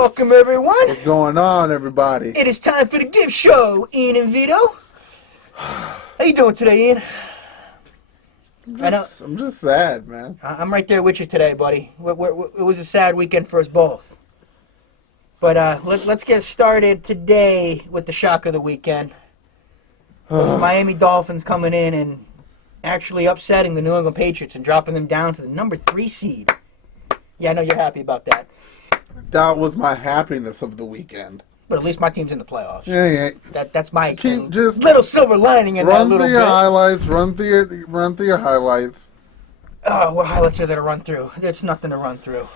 Welcome, everyone. What's going on, everybody? It is time for the Giv Show, Ian and Vito. How you doing today, Ian? I'm just sad, man. I'm right there with you today, buddy. It was a sad weekend for us both. But let's get started today with the shock of the weekend. The Miami Dolphins coming in and actually upsetting the New England Patriots and dropping them down to the number 3 seed. Yeah, I know you're happy about that. That was my happiness of the weekend. But at least my team's in the playoffs. Yeah. That's my Just little silver lining in that little bit. Run through your highlights. Run through your highlights. Oh, what highlights are there to run through? There's nothing to run through.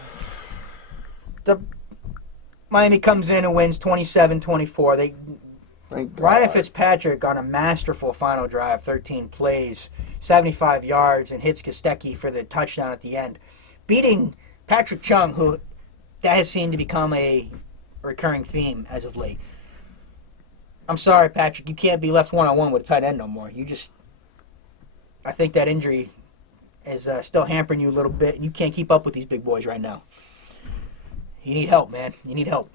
Miami comes in and wins 27-24. Ryan Fitzpatrick on a masterful final drive, 13 plays, 75 yards, and hits Kostecki for the touchdown at the end, beating Patrick Chung, who that has seemed to become a recurring theme as of late. I'm sorry, Patrick, you can't be left one-on-one with a tight end no more. I think that injury is still hampering you a little bit, and you can't keep up with these big boys right now. You need help, man. You need help.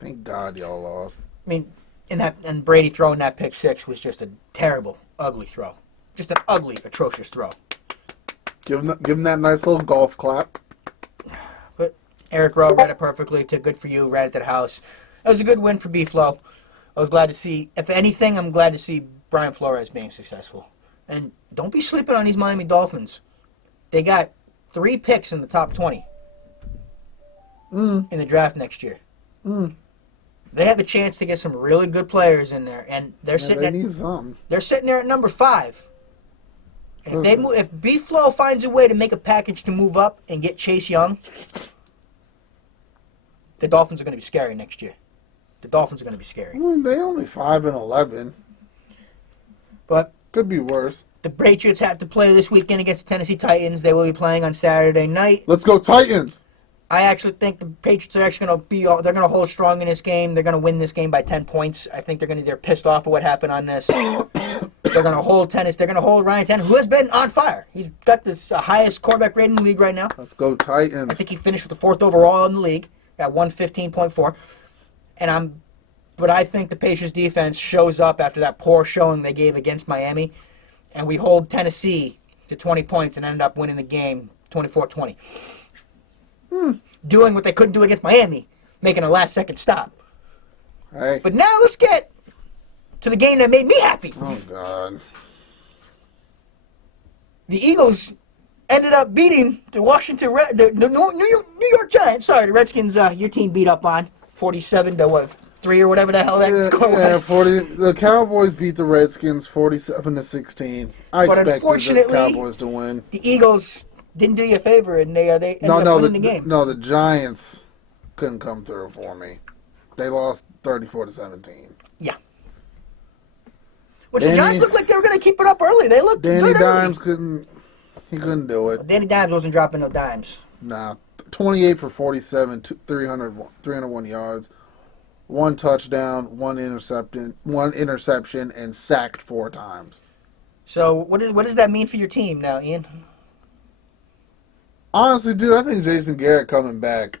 Thank God y'all lost. I mean, and Brady throwing that pick six was just a terrible, ugly throw. Just an ugly, atrocious throw. Give him that nice little golf clap. But Eric Rowe read it perfectly. Good for you. Ran it to the house. That was a good win for B-Flow. I was glad to see. If anything, I'm glad to see Brian Flores being successful. And don't be sleeping on these Miami Dolphins. They got 3 picks in the top 20 in the draft next year. They have a chance to get some really good players in there, and they're sitting there at number 5. And if B-Flow finds a way to make a package to move up and get Chase Young, the Dolphins are going to be scary next year. The Dolphins are going to be scary. Well, they only 5-11. But could be worse. The Patriots have to play this weekend against the Tennessee Titans. They will be playing on Saturday night. Let's go Titans! I actually think the Patriots are actually they're going to hold strong in this game. They're going to win this game by 10 points. I think they're pissed off at what happened on this. They're going to hold tennis. They're going to hold Ryan Tannehill, who has been on fire. He's got this highest quarterback rating in the league right now. Let's go Titans. I think he finished with the 4th overall in the league at 115.4. But I think the Patriots defense shows up after that poor showing they gave against Miami, and we hold Tennessee to 20 points and end up winning the game 24-20. Doing what they couldn't do against Miami, making a last-second stop. Hey. But now let's get to the game that made me happy. Oh, God. The Eagles ended up beating the New York Giants. Sorry, the Redskins, your team beat up on 47-3 or whatever the hell that score was. 40. The Cowboys beat the Redskins 47-16. I expected the Cowboys to win. The Eagles didn't do you a favor, and they ended up winning the game. No, the Giants couldn't come through for me. They lost 34-17. Yeah. Which the Giants looked like they were going to keep it up early. They looked Danny good Dimes early. couldn't do it. Danny Dimes wasn't dropping no dimes. Nah. 28 for 47, 301 yards, 1 touchdown, 1 interception, and sacked 4 times. So what does that mean for your team now, Ian? Honestly, dude, I think Jason Garret coming back.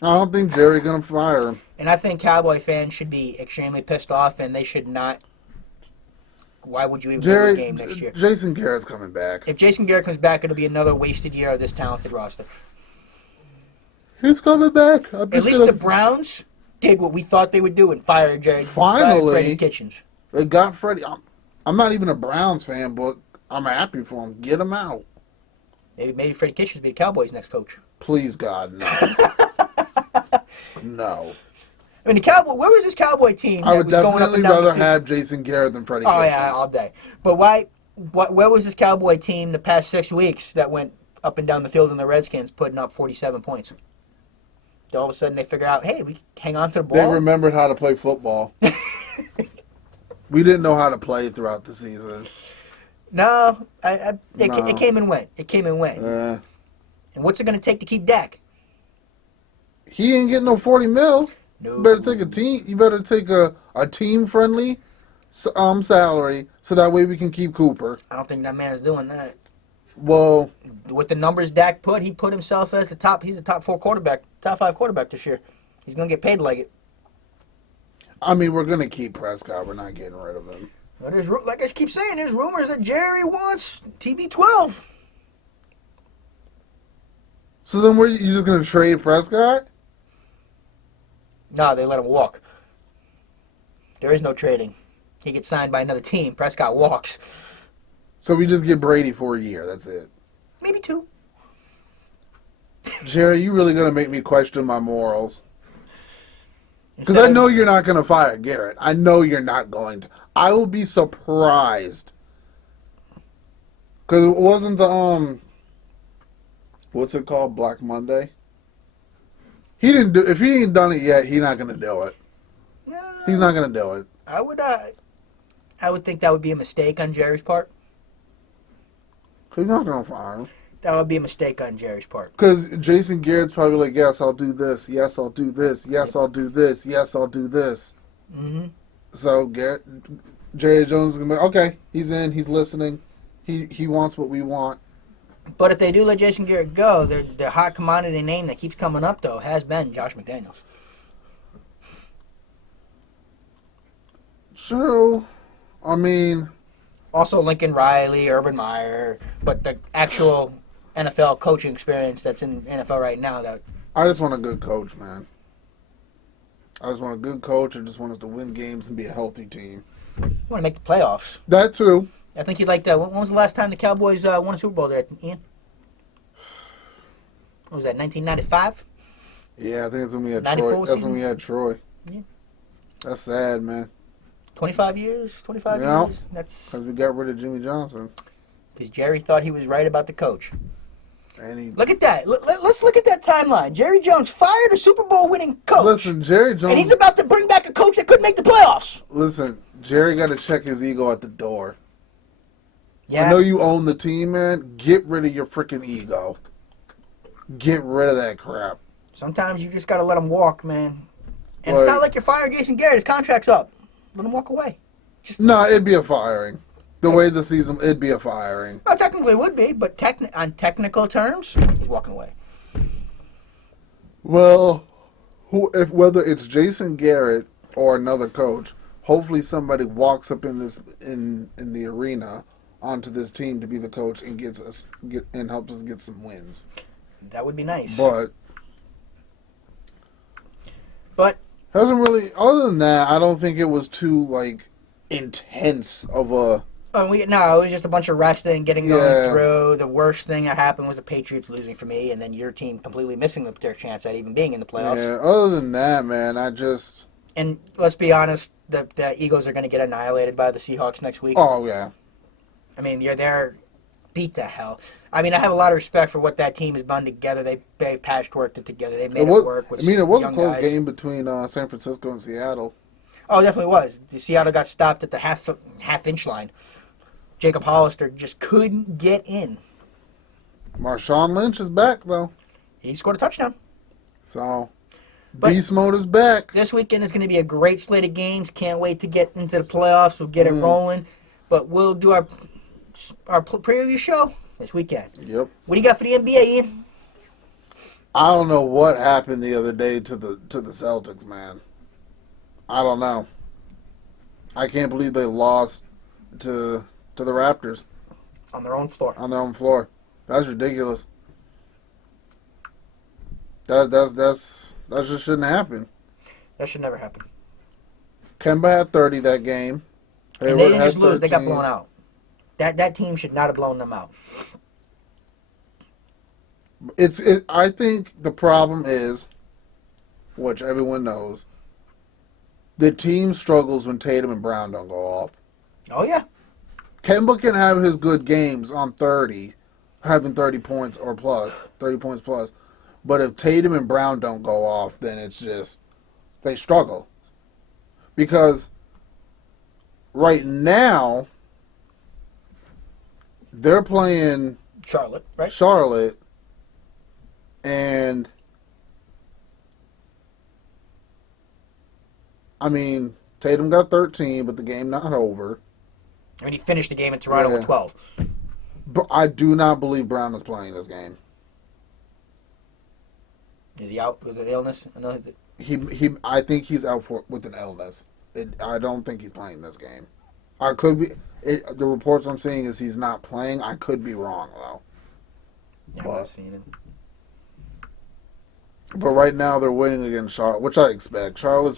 I don't think Jerry's going to fire him. And I think Cowboy fans should be extremely pissed off, and they should not. Why would you even win the game next year? Jason Garrett's coming back. If Jason Garret comes back, it'll be another wasted year of this talented roster. He's coming back. At least the Browns did what we thought they would do and fired Freddie Kitchens. They got Freddie. I'm not even a Browns fan, but I'm happy for him. Get him out. Maybe Freddie Kitchens be the Cowboys' next coach. Please, God, no. No. I mean, where was this Cowboy team? I would definitely rather have Jason Garret than Freddie Kitchens. Oh, yeah, all day. But where was this Cowboy team the past 6 weeks that went up and down the field in the Redskins putting up 47 points? All of a sudden they figure out, hey, we can hang on to the ball. They remembered how to play football. We didn't know how to play throughout the season. No, it came and went. It came and went. And what's it going to take to keep Dak? He ain't getting no $40 million. No. You better take a team friendly salary so that way we can keep Cooper. I don't think that man's doing that. Well, with the numbers Dak put, he put himself as he's the top 5 quarterback this year. He's going to get paid like it. I mean, we're going to keep Prescott. We're not getting rid of him. But like I keep saying, there's rumors that Jerry wants TB12. So then you just going to trade Prescott? No, they let him walk. There is no trading. He gets signed by another team. Prescott walks. So we just get Brady for a year. That's it. Maybe 2. Jerry, you really going to make me question my morals. Because I know you're not going to fire Garrett. I know you're not going to. I will be surprised. Because it wasn't the, what's it called? Black Monday? If he ain't done it yet, he's not going to do it. He's not going to do it. I would think that would be a mistake on Jerry's part. He's not going to fire him. That would be a mistake on Jerry's part. Because Jason Garrett's probably like, yes, I'll do this. Yes, I'll do this. Yes, I'll do this. Yes, I'll do this. Mm-hmm. So Jerry Jones is going to be, okay, he's in. He's listening. He wants what we want. But if they do let Jason Garrett go, the hot commodity name that keeps coming up, though, has been Josh McDaniels. True. I mean... Also Lincoln Riley, Urban Meyer, but the actual NFL coaching experience that's in NFL right now. I just want a good coach, man. I just want a good coach. I just want us to win games and be a healthy team. You want to make the playoffs. That too. I think you'd like that. When was the last time the Cowboys won a Super Bowl there, Ian? What was that, 1995? Yeah, I think it's when we had Troy. That's when we had Troy. Yeah. That's sad, man. 25 years? Yeah, years? That's because we got rid of Jimmy Johnson. Because Jerry thought he was right about the coach. And look at that. Let's look at that timeline. Jerry Jones fired a Super Bowl winning coach. Listen, Jerry Jones... And he's about to bring back a coach that couldn't make the playoffs. Listen, Jerry got to check his ego at the door. Yeah. I know you own the team, man. Get rid of your freaking ego. Get rid of that crap. Sometimes you just got to let him walk, man. And it's not like you're firing Jason Garrett. His contract's up. Let him walk away. No, it'd be a firing. The way the season, it'd be a firing. Well, technically it would be, but on technical terms, he's walking away. Well, whether it's Jason Garrett or another coach, hopefully somebody walks up in the arena onto this team to be the coach and helps us get some wins. That would be nice. But Hasn't really. Other than that, I don't think it was too intense of a. No, it was just a bunch of resting, getting going through. The worst thing that happened was the Patriots losing for me, and then your team completely missing their chance at even being in the playoffs. Yeah. Other than that, man, I just. And let's be honest, the Eagles are going to get annihilated by the Seahawks next week. Oh yeah. I mean, they're beat to hell. I mean, I have a lot of respect for what that team has done together. They patchworked it together. They made it work. With it was a close guys. game between San Francisco and Seattle. Oh, it definitely was. The Seattle got stopped at the half-inch line. Jacob Hollister just couldn't get in. Marshawn Lynch is back, though. He scored a touchdown. So, beast mode is back. This weekend is going to be a great slate of games. Can't wait to get into the playoffs. We'll get it rolling. But we'll do our preview show this weekend. Yep. What do you got for the NBA, Ian? I don't know what happened the other day to the Celtics, man. I don't know. I can't believe they lost to the Raptors. On their own floor. On their own floor. That's ridiculous. That just shouldn't happen. That should never happen. Kemba had 30 that game. And they didn't just lose, they got blown out. That team should not have blown them out. I think the problem is, which everyone knows, the team struggles when Tatum and Brown don't go off. Oh, yeah. Kemba can have his good games on 30, having 30 points or plus, 30 points plus. But if Tatum and Brown don't go off, then it's just, they struggle. Because right now, they're playing Charlotte, right? Charlotte, and I mean, Tatum got 13, but the game not over. I mean, he finished the game in Toronto with 12. I do not believe Brown is playing this game. Is he out with an illness? I think he's out with an illness. I don't think he's playing this game. I could be. The reports I'm seeing is he's not playing. I could be wrong though. Yeah, I'm not seeing it. But right now they're winning against Charlotte, which I expect. Charlotte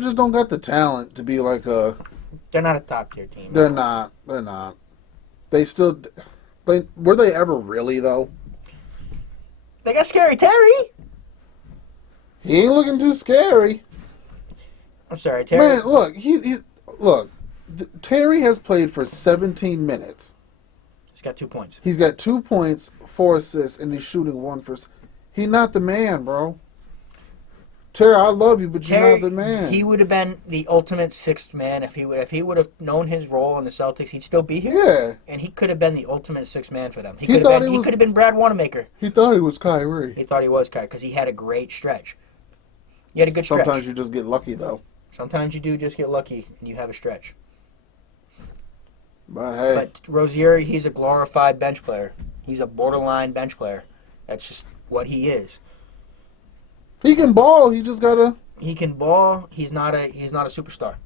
just don't got the talent to be like a. They're not a top tier team. They're not. They still. Were they ever really though? They got Scary Terry. He ain't looking too scary. I'm sorry, Terry. Man, look. Terry has played for 17 minutes. He's got 2 points. He's got 2 points, 4 assists, and he's shooting 1 for. He's not the man, bro. Terry, I love you, but Terry, you're not the man. He would have been the ultimate sixth man if he would have known his role in the Celtics. He'd still be here. Yeah, and he could have been the ultimate sixth man for them. He could have been Brad Wanamaker. He thought he was Kyrie. He thought he was Kyrie because he had a great stretch. He had a good stretch. Sometimes you just get lucky, though. Sometimes you do just get lucky and you have a stretch. But hey, but Rozier, he's a glorified bench player. He's a borderline bench player. That's just what he is. He can ball. He just gotta. He can ball. He's not a superstar.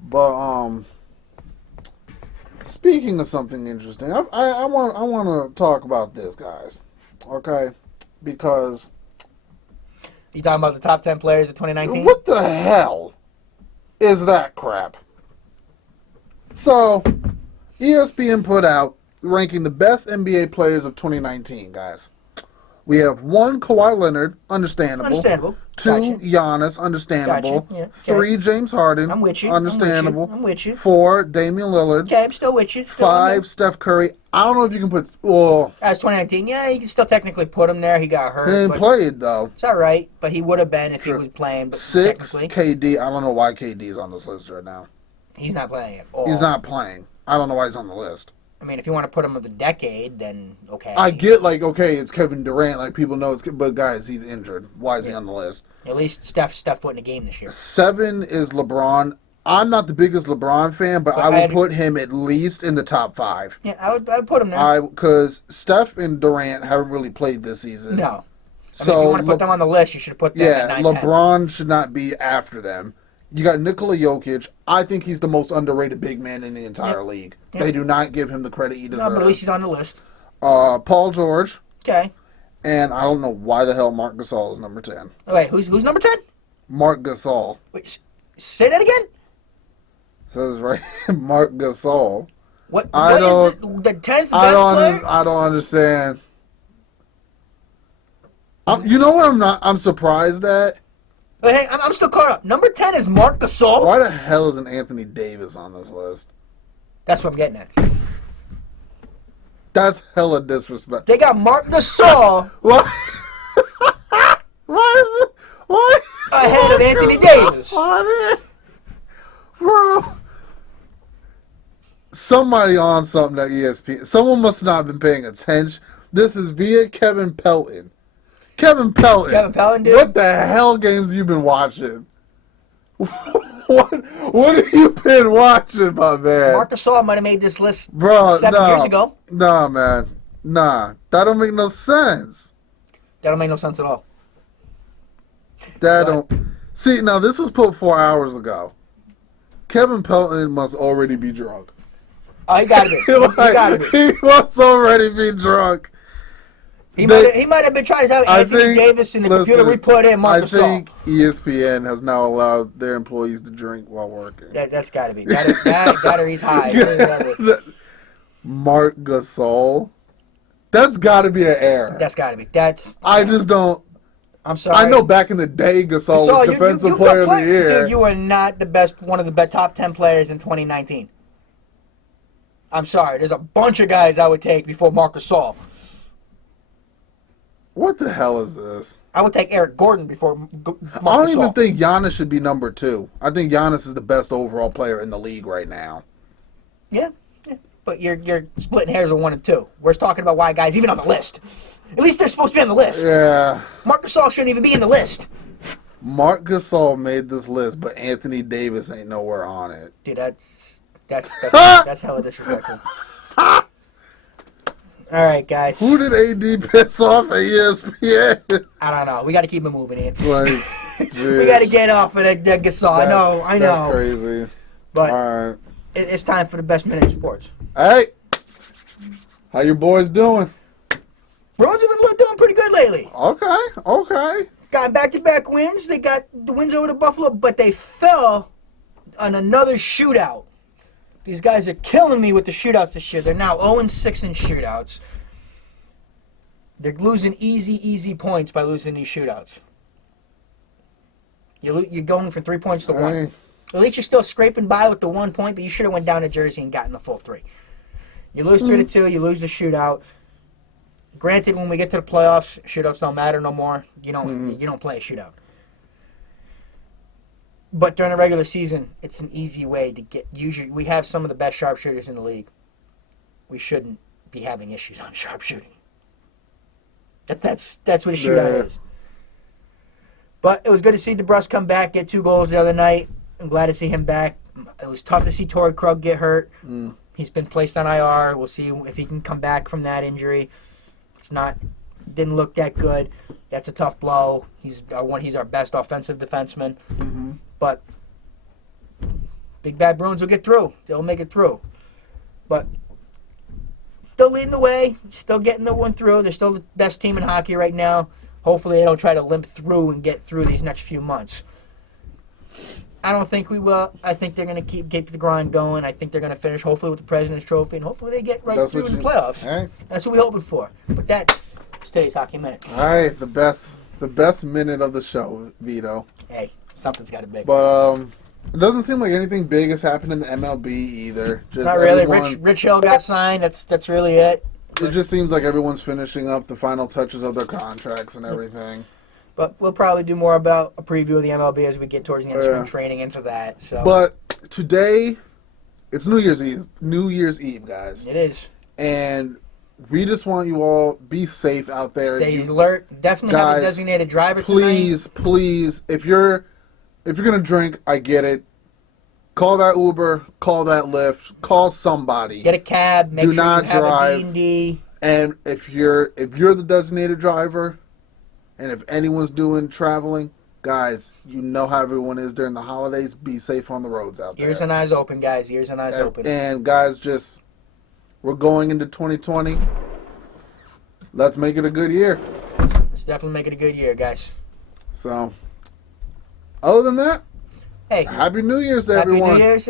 But speaking of something interesting, I want to talk about this, guys. Okay, because you talking about the top 10 players of 2019? What the hell is that crap? So, ESPN put out ranking the best NBA players of 2019, guys. We have 1, Kawhi Leonard, understandable. 2, Gotcha. Giannis, understandable. Gotcha. Yeah. 3, James Harden, I'm with you. understandable. I'm with you. 4, Damian Lillard. Okay, I'm still with you. 5, Steph Curry. I don't know if you can put. Well, as 2019, yeah, you can still technically put him there. He got hurt. He ain't played though. It's all right, but he would have been if he was playing. But 6, KD. I don't know why KD's on this list right now. He's not playing at all. He's not playing. I don't know why he's on the list. I mean, if you want to put him of the decade, then okay. I get okay, it's Kevin Durant, people know it's, but guys, he's injured. Why is he on the list? At least Steph put in a game this year. 7 is LeBron. I'm not the biggest LeBron fan, but I would put him at least in the top 5. Yeah, I would put him there. Because Steph and Durant haven't really played this season. No. So if you want to put them on the list, you should put them at 9, LeBron 10. should not be after them. You got Nikola Jokic. I think he's the most underrated big man in the entire league. Yep. They do not give him the credit he deserves. No, but at least he's on the list. Paul George. Okay. And I don't know why the hell Marc Gasol is number 10. Wait, who's number 10? Marc Gasol. Wait, say that again? Says right, Marc Gasol. What is the 10th best player? I don't understand. You know what I'm surprised at? But hey, I'm still caught up. Number 10 is Marc Gasol. Why the hell isn't Anthony Davis on this list? That's what I'm getting at. That's hella disrespect. They got Marc Gasol. What? Why is it? Why? Ahead of Anthony Davis. Bro. Somebody on something at ESPN. Someone must not have been paying attention. This is via Kevin Pelton. Kevin Pelton, dude. What the hell games have you been watching? What have you been watching, my man? Marc Gasol might have made this list 7 years ago. Nah, man. Nah. That don't make no sense. That don't make no sense at all. See, now this was put 4 hours ago. Kevin Pelton must already be drunk. Oh, he gotta be. He must already be drunk. He might have been trying to tell Anthony Davis in the computer we put in Marc Gasol. I think ESPN has now allowed their employees to drink while working. That's got to be. That or he's high. Marc Gasol? That's got to be an error. That's got to be. I just don't. I'm sorry. I know back in the day Gasol was Defensive Player of the Year. Dude, you were not the best, one of the top 10 players in 2019. I'm sorry. There's a bunch of guys I would take before Marc Gasol. What the hell is this? I would take Eric Gordon before Marc Gasol. I don't even think Giannis should be number 2. I think Giannis is the best overall player in the league right now. Yeah. But you're splitting hairs with 1 and 2. We're talking about why guys even on the list. At least they're supposed to be on the list. Yeah. Marc Gasol shouldn't even be in the list. Marc Gasol made this list, but Anthony Davis ain't nowhere on it. Dude, that's That's hella disrespectful. All right, guys. Who did AD piss off at ESPN? I don't know. We got to keep it moving, Ian. Like, we got to get off of that Gasol. I know. That's crazy. But all right, it's time for the best minute in sports. Hey, how your boys doing? Bruins have been doing pretty good lately. Okay. Got back-to-back wins. They got the wins over the Buffalo, but they fell on another shootout. These guys are killing me with the shootouts this year. They're now 0-6 in shootouts. They're losing easy points by losing these shootouts. You're going from 3 points to 1. Hey. At least you're still scraping by with the 1 point, but you should have went down to Jersey and gotten the full 3. You lose 3-2. You lose the shootout. Granted, when we get to the playoffs, shootouts don't matter no more. You don't play a shootout. But during the regular season, it's an easy way to get. Usually, we have some of the best sharpshooters in the league. We shouldn't be having issues on sharpshooting. That's what a shootout is. But it was good to see DeBrusque come back, get 2 goals the other night. I'm glad to see him back. It was tough to see Torrey Krug get hurt. He's been placed on IR. We'll see if he can come back from that injury. Didn't look that good. That's a tough blow. He's our best offensive defenseman. Mm-hmm. But Big Bad Bruins will get through. They'll make it through. But still leading the way. Still getting the one through. They're still the best team in hockey right now. Hopefully they don't try to limp through and get through these next few months. I don't think we will. I think they're going to keep the grind going. I think they're going to finish hopefully with the President's Trophy, and hopefully they get through in the playoffs. Right. That's what we're hoping for. But that's today's Hockey Minute. All right, the best minute of the show, Vito. Hey, something's got to be. But it doesn't seem like anything big has happened in the MLB either. Just not really. Rich Hill got signed. That's really it. It just seems like everyone's finishing up the final touches of their contracts and everything. But we'll probably do more about a preview of the MLB as we get towards the end of spring training into that. So. But today, it's New Year's Eve. New Year's Eve, guys. It is. And we just want you all be safe out there. Stay alert. Definitely guys, have a designated driver please, tonight. Please, if you're gonna drink, I get it. Call that Uber. Call that Lyft. Call somebody. Get a cab. Make Do sure not you have drive. a D&D. And if you're the designated driver, and if anyone's doing traveling, guys, you know how everyone is during the holidays. Be safe on the roads out there. Ears and eyes open, guys. Ears and eyes open. And guys, we're going into 2020. Let's make it a good year. Let's definitely make it a good year, guys. So, other than that, hey, Happy New Year's to Happy everyone. New Year's.